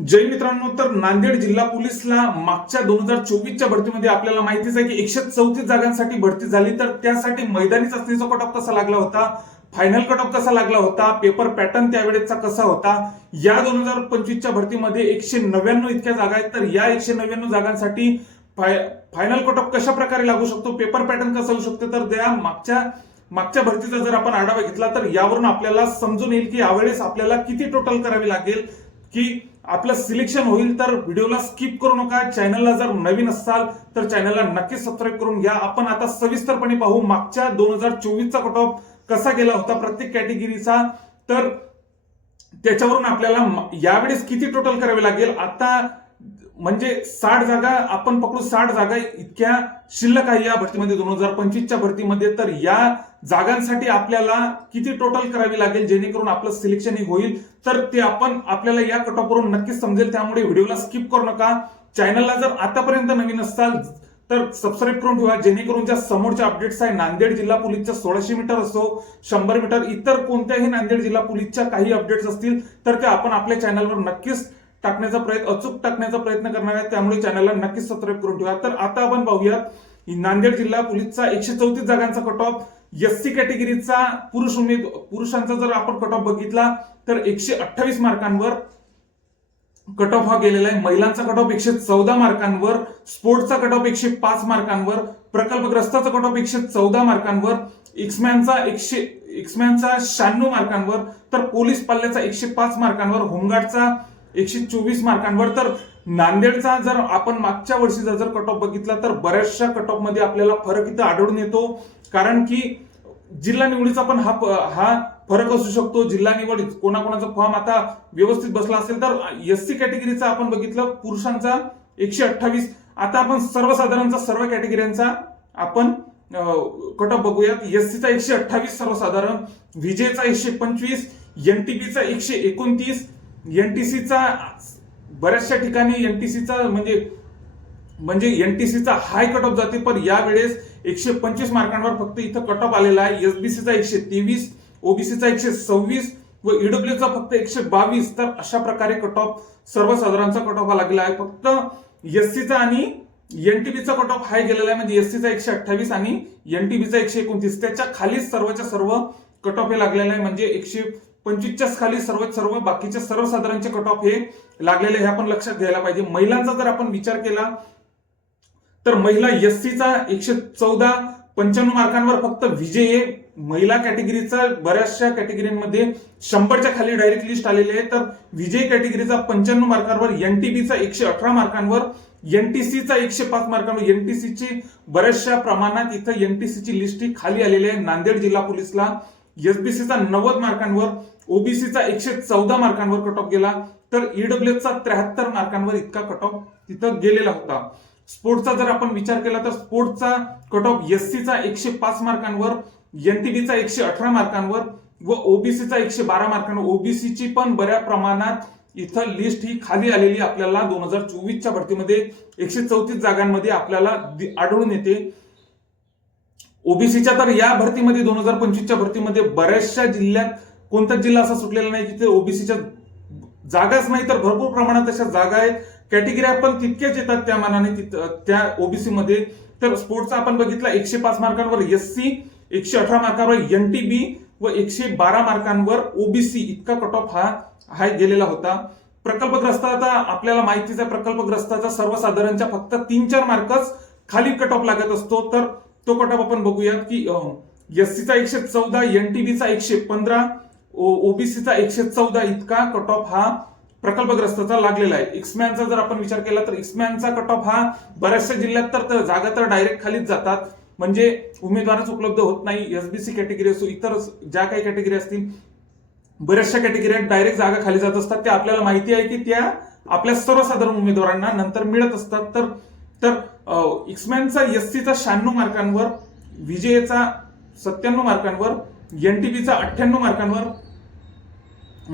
जय मित्रांनो, तर नांदेड जिल्हा पोलीसला मागच्या 2024च्या भरतीमध्ये आपल्याला माहितीच आहे की 134 जागांसाठी भरती झाली। तर त्यासाठी मैदानी चाचणीचा कट ऑफ कसा लागला होता, फायनल कट ऑफ कसा लागला होता, पेपर पॅटर्न त्यावेळेचा कसा होता, या 2025च्या भरतीमध्ये 199 इतक्या जागा आहेत। तर या 199 जागांसाठी फायनल कट ऑफ कशा प्रकारे लागू शकतो, पेपर पॅटर्न कसा होऊ शकतो, तर त्या मागच्या भरतीचा जर आपण आढावा घेतला तर यावरून आपल्याला समजून येईल की यावेळेस आपल्याला किती टोटल करावे लागेल की आपलं सिलेक्शन होईल। तर व्हिडिओला स्किप करू नका। चॅनलला जर नवीन असाल तर चॅनलला नक्कीच सबस्क्राईब करून घ्या। आपण आता सविस्तरपणे पाहू मागच्या 2024चा कट ऑफ कसा गेला होता प्रत्येक कॅटेगरीचा, तर त्याच्यावरून आपल्याला यावेळेस किती टोटल करावे लागेल। आता म्हणजे 60 जागा आपण पकडू, 60 जागा इतक्या शिल्लक आहे या भरतीमध्ये 2025च्या भरतीमध्ये। तर या जागांसाठी आपल्याला किती टोटल करावी लागेल जेणेकरून आपलं सिलेक्शन होईल, तर ते आपल्याला या कट ऑफ वरून नक्कीच समजेल। त्यामुळे व्हिडिओला स्किप करू नका। चॅनलला जर आतापर्यंत नवीन असाल तर सबस्क्राईब करून ठेवा, जेणेकरून ज्या समोरच्या अपडेट्स आहे नांदेड जिल्हा पोलीसच्या 1600 मीटर असो, 100 मीटर, इतर कोणत्याही नांदेड जिल्हा पोलीसच्या काही अपडेट्स असतील तर ते आपण आपल्या चॅनलवर नक्कीच अचूक टाकण्याचा प्रयत्न करणार आहे। त्यामुळे चॅनलला नक्कीच सबस्क्राईब करून ठेवा। तर आता आपण पाहूयात नांदेड जिल्हा पोलीसचा 134 जागांचा कट ऑफ। एससी कॅटेगरीचा पुरुषांचा जर आपण कट ऑफ बघितला तर 128 मार्कांवर कट ऑफ हा गेलेला आहे। महिलांचा कट ऑफ 114 मार्कांवर, स्पोर्ट्सचा कट ऑफ 105 मार्कांवर, प्रकल्पग्रस्ताचा कट ऑफ 114 मार्कांवर, एक्समॅनचा 96 मार्कांवर, तर पोलीस पाल्याचा 105 मार्कांवर, होमगार्डचा 124 मार्कांवर। तर नांदेडचा जर आपण मागच्या वर्षीचा जर कट ऑफ बघितला तर बऱ्याचशा कट ऑफ मध्ये आपल्याला फरक इथं आढळून येतो, कारण की जिल्हा निवडीचा पण हा फरक असू शकतो। जिल्हा निवड कोणाकोणाचा फॉर्म आता व्यवस्थित बसला असेल तर एससी कॅटेगरीचा आपण बघितलं पुरुषांचा 128। आता आपण सर्वसाधारणचा सर्व कॅटेगरीचा आपण कट ऑफ बघूयात। एससीचा 128 सर्वसाधारण, विजेचा 125, एनटीपीचा 129, एनटीसीचा बऱ्याचशा ठिकाणी एनटीसीचा म्हणजे एनटीसीचा हाय कट ऑफ जाते, पण यावेळेस 125 मार्कांवर फक्त इथं कट ऑफ आलेला आहे। एसबीसीचा 123, ओबीसीचा 126 व ईडब्ल्यूचा फक्त 122। तर अशा प्रकारे कट ऑफ सर्वसाधारणचा कट ऑफ लागलेला आहे। फक्त एससीचा आणि एनटीबीचा कट ऑफ हाय गेलेला आहे, म्हणजे एससीचा 128 आणि एनटीबीचा 129, त्याच्या खाली सर्वच्या सर्व कट ऑफ हे लागलेला आहे, म्हणजे 125च्या खाली सर्व बाकीचे सर्वसाधारणचे कट ऑफ हे लागलेले, हे आपण लक्षात घ्यायला पाहिजे। महिलांचा जर आपण विचार केला तर महिला एससीचा 114 95 मार्कांवर फक्त विजय महिला कॅटेगरीचा बऱ्याचशा कॅटेगरीमध्ये 100च्या खाली डायरेक्ट लिस्ट आलेली आहे। तर विजय कॅटेगरीचा 95 मार्कांवर, एनटीबीचा 118 मार्कांवर, एनटीसीचा 105 मार्कांवर, एनटीसीची बऱ्याचशा प्रमाणात इथं एनटीसीची लिस्ट ही खाली आलेली आहे नांदेड जिल्हा पोलीसला। एसबीसीचा 90 मार्कांवर, ओबीसीचा 114 मार्कांवर कट ऑफ गेला, तर ईडब्ल्यूचा 73 मार्कांवर इतका कट ऑफ तिथं गेलेला होता। स्पोर्ट्सचा जर आपण विचार केला तर स्पोर्ट्सचा कट ऑफ एससीचा 105 मार्कांवर, एनटीबीचा 118 मार्कांवर व ओबीसीचा 112 मार्कांवर। ओबीसीची पण बऱ्या प्रमाणात इथं लिस्ट ही खाली आलेली आपल्याला 2024च्या भरतीमध्ये 134 जागांमध्ये आपल्याला आढळून येते। ओबीसीच्या तर या भरतीमध्ये 2025च्या भरतीमध्ये बऱ्याचशा जिल्ह्यात कोणताच जिल्हा असा सुटलेला नाही जिथे ओबीसीच्या जागाच नाही, तर भरपूर प्रमाणात अशा जागा आहेत। कॅटेगरी पण तितक्याच येतात त्या मानाने त्या ओबीसी मध्ये। तर स्पोर्ट्सचा आपण बघितला 105 मार्कांवर एससी, 118 मार्कांवर एनटीबी व 112 मार्कांवर ओबीसी इतका कट ऑफ हा गेलेला होता। प्रकल्पग्रस्ताचा आपल्याला माहितीच आहे, प्रकल्पग्रस्ताचा सर्वसाधारणच्या फक्त 3-4 मार्कच खाली कट ऑफ लागत असतो। तर तो कट ऑफ आपण बघूयात की एससीचा 114, एनटीबीचा 115, ओबीसीचा 114 इतका कट ऑफ हा प्रकल्पग्रस्ताचा लागलेला आहे। एक्समॅनचा जर आपण विचार केला तर एक्समॅनचा कट ऑफ हा बऱ्याचशा जिल्ह्यात तर जागा तर डायरेक्ट खालीच जातात, म्हणजे उमेदवारच उपलब्ध होत नाही। एसबीसी कॅटेगरी असो, इतर ज्या काही कॅटेगरी असतील बऱ्याचशा कॅटेगरी डायरेक्ट जागा खाली जात असतात, त्या आपल्याला माहिती आहे की त्या आपल्या सर्वसाधारण उमेदवारांना नंतर मिळत असतात। तर एक्समॅनचा एससीचा 96 मार्कांवर, विजयचा 97 मार्कांवर, एनटीबीचा 98 मार्कांवर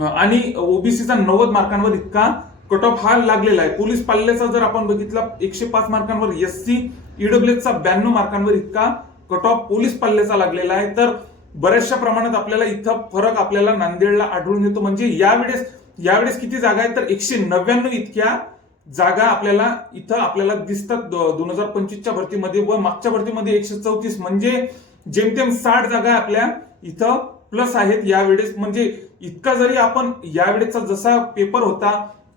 आणि ओबीसीचा 90 मार्कांवर इतका कट ऑफ हा लागलेला आहे। पोलीस पाल्याचा जर आपण बघितला 105 मार्कांवर एससी, ईडब्ल्यूचा 92 मार्कांवर इतका कट ऑफ पोलीस पाल्याचा लागलेला आहे। तर बऱ्याचशा प्रमाणात आपल्याला इथं फरक आपल्याला नांदेडला आढळून येतो, म्हणजे यावेळेस यावेळेस किती जागा आहेत तर 199 इतक्या जागा आपल्याला दिसतात 2025च्या भरतीमध्ये, व मागच्या भरतीमध्ये 134, म्हणजे जेमतेम 60 जागा आपल्या इथं प्लस आहेत यावेळेस. म्हणजे इतका जरी आपण यावेळेसचा जसा पेपर होता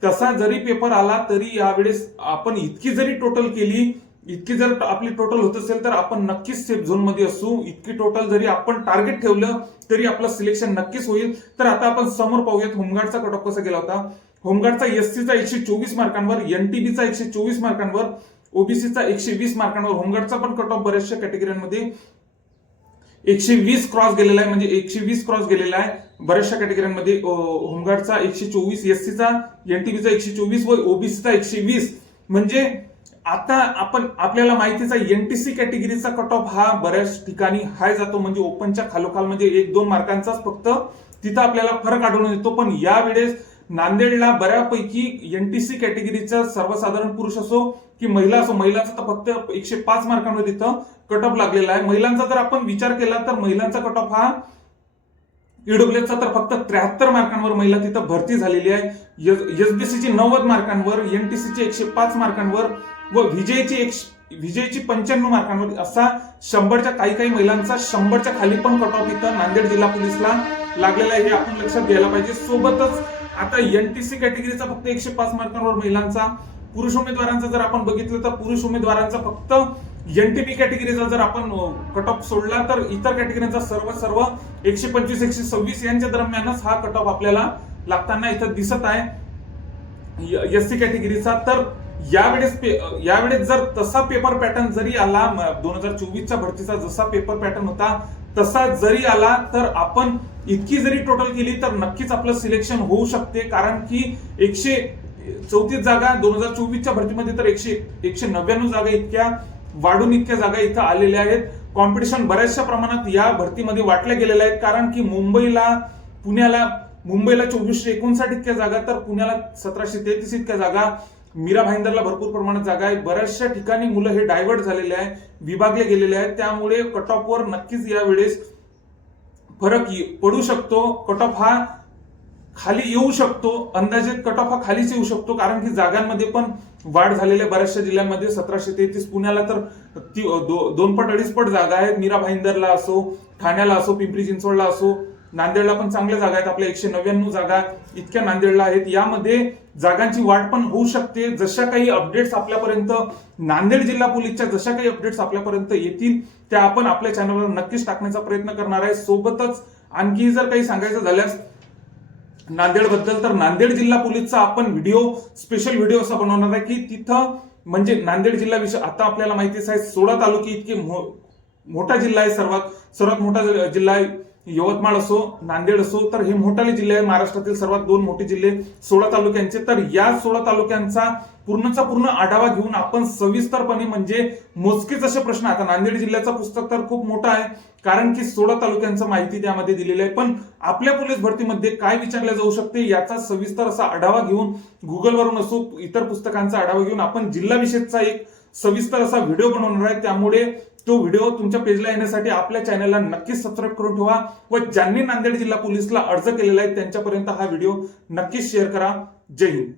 तसा जरी पेपर आला तरी यावेळेस आपण इतकी जरी टोटल केली, इतकी जर आपली टोटल होत असेल तर आपण नक्कीच सेफ झोन मध्ये असू. इतकी टोटल जरी आपण टार्गेट ठेवलं तरी आपलं सिलेक्शन नक्कीच होईल. तर आता आपण समोर पाहूयात होमगार्डचा कट ऑफ कसा गेला होता. होमगार्डचा एससीचा 124 मार्कांवर, एनटीबीचा 124 मार्कांवर, ओबीसीचा 120 मार्कांवर. होमगार्डचा पण कट ऑफ बऱ्याचशा कॅटेगरीमध्ये 120 क्रॉस गेलेला आहे, म्हणजे 120 क्रॉस गेलेला आहे बऱ्याचशा कॅटेगरीमध्ये. होमगार्डचा 124, एससीचा एनटीबीचा 124 व ओबीसीचा 120. म्हणजे आता आपल्याला माहितीच आहे एनटीसी कॅटेगरीचा कट ऑफ हा बऱ्याच ठिकाणी हाय जातो, म्हणजे ओपनच्या खालोखाल म्हणजे 1-2 मार्कांचाच फक्त तिथं आपल्याला फरक आढळून येतो. पण यावेळेस नांदेडला बऱ्यापैकी एनटीसी कॅटेगरीचा सर्वसाधारण पुरुष असो की महिला असो, महिलांचा तर फक्त 105 मार्कांवर इथं कट ऑफ लागलेला आहे. महिलांचा जर आपण विचार केला तर महिलांचा कट ऑफ हा ईडब्ल्यूएसचा तर फक्त 73 मार्कांवर महिला तिथं भरती झालेली आहे. एसबीसीची 90 मार्कांवर, एनटीसीची 105 मार्कांवर व विजयची 95 मार्कांवर, असा 100च्या काही महिलांचा 100च्या खाली पण कट ऑफ इथं नांदेड जिल्हा पोलीसला लागलेला आहे, हे आपण लक्षात घ्यायला पाहिजे. सोबतच आता एनटीसी कॅटेगरीचा फक्त 105 मार्कांवर महिलांचा. पुरुष उमेदवारांचा जर आपण बघितलं तर पुरुष उमेदवारांचा फक्त एनटीपी कॅटेगरीचा जर आपण कट ऑफ सोडला तर इतर कॅटेगरीचा सर्व 125-126 यांच्या दरम्यानच हा कट ऑफ आपल्याला लागताना इथं दिसत आहे एससी कॅटेगरीचा. तर यावेळेस जर तसा पेपर पॅटर्न जरी आला, 2024च्या भरतीचा जसा पेपर पॅटर्न होता तसा जरी आला तर आपण इतकी जरी टोटल केली तर नक्कीच आपलं सिलेक्शन होऊ शकते. कारण की 134 जागा 2024च्या भरतीमध्ये तर 199 जागा इतक्या वाढून इतक्या जागा इथं आलेल्या आहेत. कॉम्पिटिशन बऱ्याचशा प्रमाणात या भरतीमध्ये वाटल्या गेलेल्या आहेत. कारण की मुंबईला 2459 इतक्या जागा, तर पुण्याला 1733 इतक्या जागा, मीरा भाईंदरला भरपूर प्रमाणात जागा आहे. बऱ्याचशा ठिकाणी मुलं हे डायव्हर्ट झालेले आहे, विभागले गेलेले आहेत. त्यामुळे कट ऑफवर नक्कीच यावेळेस फरक पडू शकतो. कट ऑफ हा खाली येऊ शकतो, अंदाजित कट ऑफ हा खालीच येऊ शकतो. कारण की जागांमध्ये पण वाढ झालेल्या बऱ्याचशा जिल्ह्यांमध्ये 1733, पुण्याला तर 2 पट 2.5 पट जागा आहेत. मीरा भाईंदरला असो, ठाण्याला असो, पिंपरी चिंचवडला असो, नांदेडला पण चांगल्या जागा आहेत. आपल्या 199 जागा इतक्या नांदेडला आहेत. यामध्ये जागांची वाढ पण होऊ शकते. जशा काही अपडेट्स आपल्यापर्यंत नांदेड जिल्हा पोलीसच्या जशा काही अपडेट्स आपल्यापर्यंत येतील त्या आपण आपल्या चॅनलवर नक्कीच टाकण्याचा प्रयत्न करणार आहे. सोबतच आणखी जर काही सांगायचं झाल्यास नांदेड बद्दल, तर नांदेड जिल्हा पोलीसचा आपण स्पेशल व्हिडिओ असा बनवणार आहे की तिथं म्हणजे नांदेड जिल्हा विषय आता आपल्याला माहितीच आहे 16 तालुके इतके मोठा जिल्हा आहे, सर्वात मोठा जिल्हा आहे. यवतमाळ असो, नांदेड असो, तर हे मोठाले जिल्हे आहे. महाराष्ट्रातील सर्वात 2 मोठे जिल्हे 16 तालुक्यांचे. तर या 16 तालुक्यांचा पूर्ण आढावा घेऊन आपण सविस्तरपणे म्हणजे मोजकेच असे प्रश्न, आता नांदेड जिल्ह्याचं पुस्तक तर खूप मोठं आहे कारण की 16 तालुक्यांचं माहिती त्यामध्ये दिलेली आहे. पण आपल्या पोलीस भरतीमध्ये काय विचारले जाऊ शकते याचा सविस्तर असा आढावा घेऊन, गुगलवरून असो इतर पुस्तकांचा आढावा घेऊन आपण जिल्हा विषयचा एक सविस्तर असा व्हिडिओ बनवणार आहे. त्यामुळे तो व्हिडिओ तुमच्या पेजला येण्यासाठी आपल्या चॅनलला नक्कीच सबस्क्राईब करून ठेवा व ज्यांनी नांदेड जिल्हा पोलीसला अर्ज केलेला आहे त्यांच्यापर्यंत हा व्हिडिओ नक्कीच शेअर करा. जय हिंद.